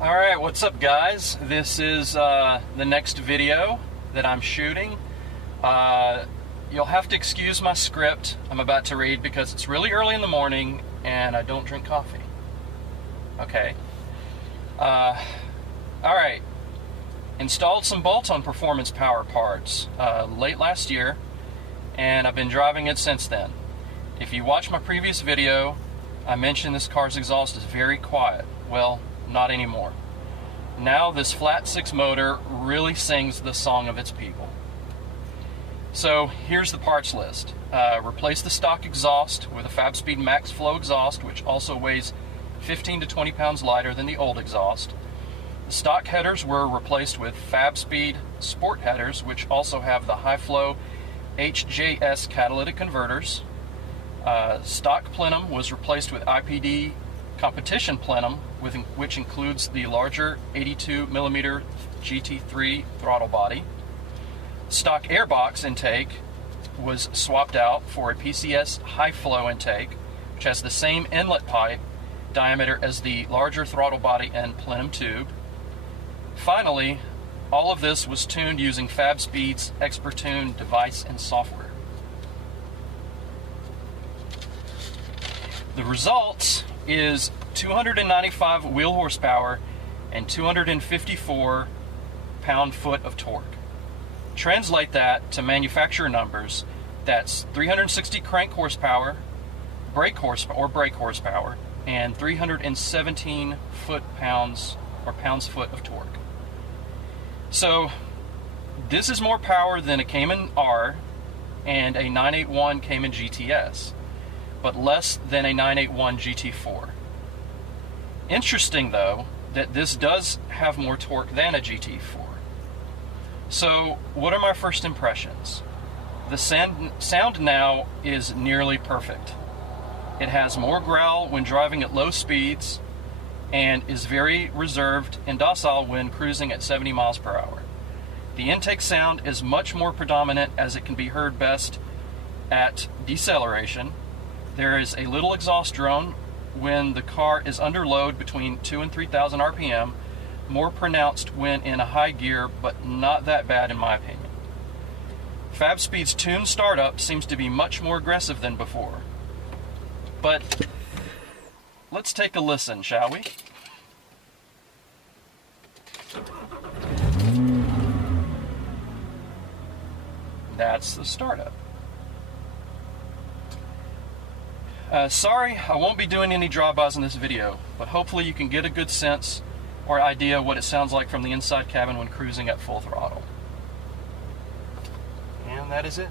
Alright, what's up guys? This is the next video that I'm shooting. You'll have to excuse my script I'm about to read because it's really early in the morning and I don't drink coffee. Okay. Alright. Installed some bolt-on performance power parts late last year, and I've been driving it since then. If you watch my previous video, I mentioned this car's exhaust is very quiet. Well, not anymore. Now this flat 6 motor really sings the song of its people. So here's the parts list. Replace the stock exhaust with a FabSpeed Max Flow exhaust, which also weighs 15 to 20 pounds lighter than the old exhaust. The stock headers were replaced with FabSpeed Sport headers, which also have the high flow HJS catalytic converters. Stock plenum was replaced with IPD competition plenum, which includes the larger 82mm GT3 throttle body. Stock airbox intake was swapped out for a PCS high flow intake, which has the same inlet pipe diameter as the larger throttle body and plenum tube. Finally, all of this was tuned using FabSpeed's ExpertTune device and software. The result is 295 wheel horsepower and 254 pound-foot of torque. Translate that to manufacturer numbers, that's 360 crank horsepower, brake horsepower, and 317 foot-pounds or pounds-foot of torque. So this is more power than a Cayman R and a 981 Cayman GTS, but less than a 981 GT4. Interesting though that this does have more torque than a GT4. So what are my first impressions? The sound now is nearly perfect. It has more growl when driving at low speeds and is very reserved and docile when cruising at 70 miles per hour. The intake sound is much more predominant as it can be heard best at deceleration. There is a little exhaust drone when the car is under load between 2,000 and 3,000 RPM, more pronounced when in a high gear, but not that bad in my opinion. FabSpeed's tune startup seems to be much more aggressive than before. But let's take a listen, shall we? That's the startup. Sorry, I won't be doing any drive-bys in this video, but hopefully you can get a good sense or idea what it sounds like from the inside cabin when cruising at full throttle. And that is it.